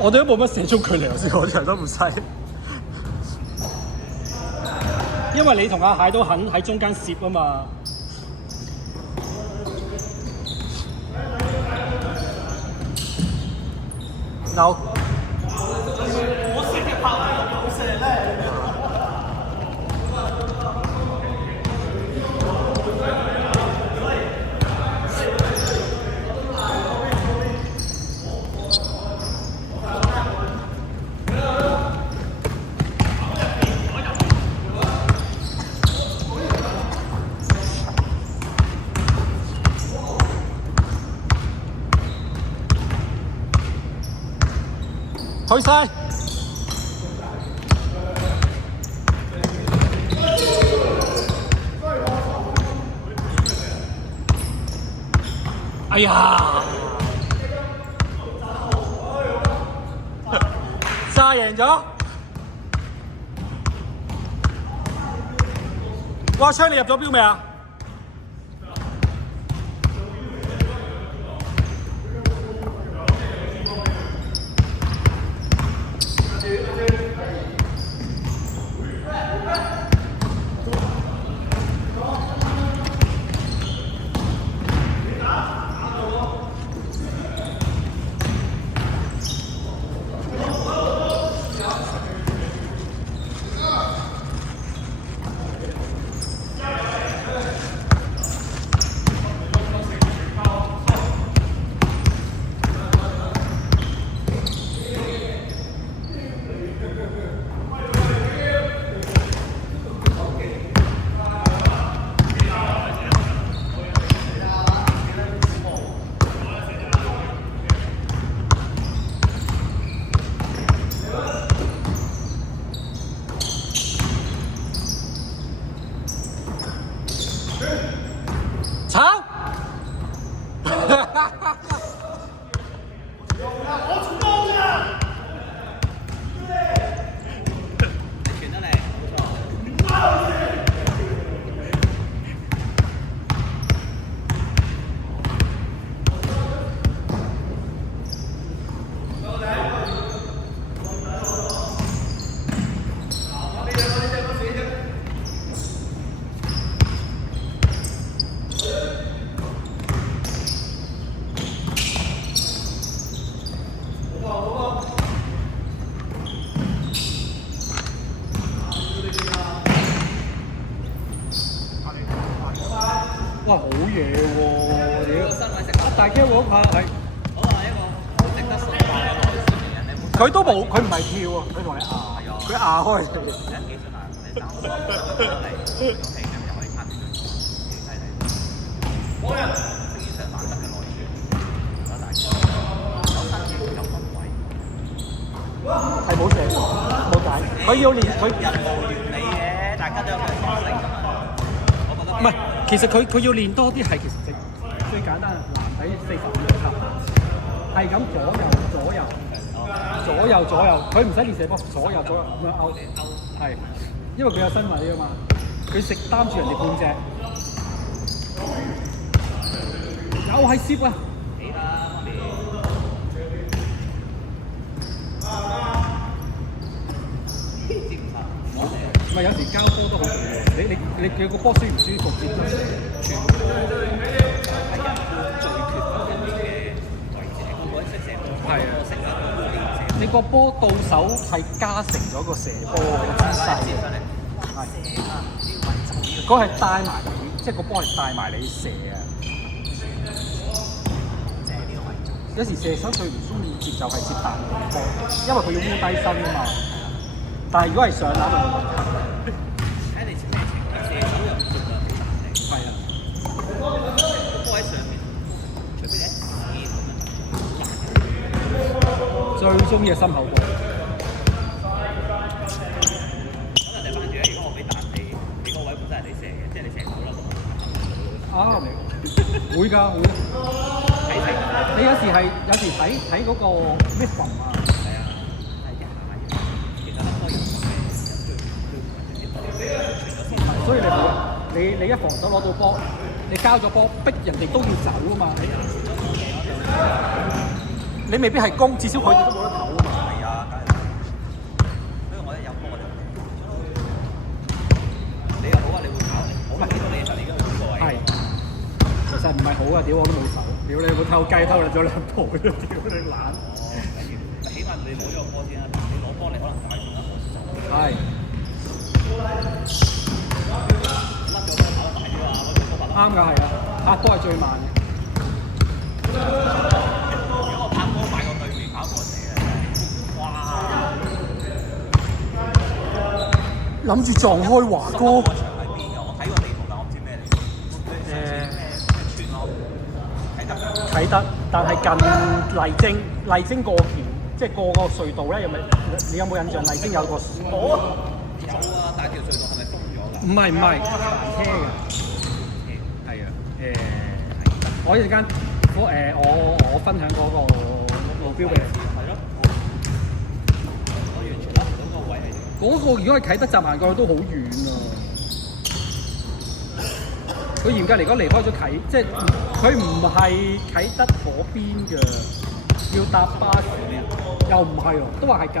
我哋都冇乜射中距離，頭先我啲人都唔細。因為你同阿蟹都肯喺中間攝啊嘛。No。我射嘅炮係冇射咧。去晒！哎呀！炸贏咗！哇！昌，你入咗標未啊？炒！哇，好嘢喎！大 Q 嗰下係，好啊，一個好值得信賴嘅內線嘅人，你冇。佢都冇，佢唔係跳啊，佢同你壓，佢壓開。幾信賴你打我嚟，OK，咁又可以拍幾犀利。冇人，非常難得嘅內線，唔該大家。有新嘅入分位，係冇射，冇解。佢要練，佢人無完美嘅，大家都有佢嘅方式㗎嘛。我覺得唔係，其實佢要練多啲係其實最簡單，男仔45級，係咁左右，佢唔使練射波，左右咁樣勾，係，因為佢有身位啊嘛，佢食擔住人哋半隻，又係攝啊！幾啦，媽咪。接唔晒，我哋。唔係有時交波都好重要，你佢個波舒唔舒服接得全部係人最缺乏嘅位置，我識射波，係啊我成日都你個波到手係加成咗個射波嘅姿勢，係嗰係帶埋你，即係個波係帶埋你射啊！有時射手最唔中意接就係接彈波，因為佢要烏低身啊嘛。但係如果係上籃就冇問題。睇你射咩情，射手又唔做啊，幾難嘅。係啊，個波喺上面，除非你一試最中意係心口波。可能你翻住咧，如果我俾彈你個位本身係你射嘅，即係你射唔到啦。啊，會㗎會。你有時睇嗰個 rhythm 啊。係啊，係人係人，其實好多人所以你一防守攞到波，你交咗波，逼人哋都要走啊嘛。你未必係攻，至少佢哋都冇得投啊嘛。屌我都冇手，屌你有冇偷雞偷咗兩步啫，屌你懶。起碼你攞咗個波先啦，你攞波你可能快啲啦。係。甩咗波跑得快啲啊！嗰條波跑得。啱㗎，係啊，拍波係最慢嘅。如果我拍波快過對面跑過死啊！哇！諗住撞開華哥。個場喺邊㗎？我睇過地圖，但我唔知咩嚟。咩村咯？啟德，但係近麗晶過橋，即係過個隧道咧，你有冇印象？麗晶有個冇啊！有啊，但係條隧道係咪封咗㗎？唔係行車嘅，係啊，我一陣間我分享嗰個路標俾你。係咯，我完全諗唔到嗰個位係點。嗰個如果係啟德站行過去都好遠啊！佢嚴格嚟講離開咗即係佢唔係啟德嗰邊嘅，要搭巴士，又唔係喎，都話係近。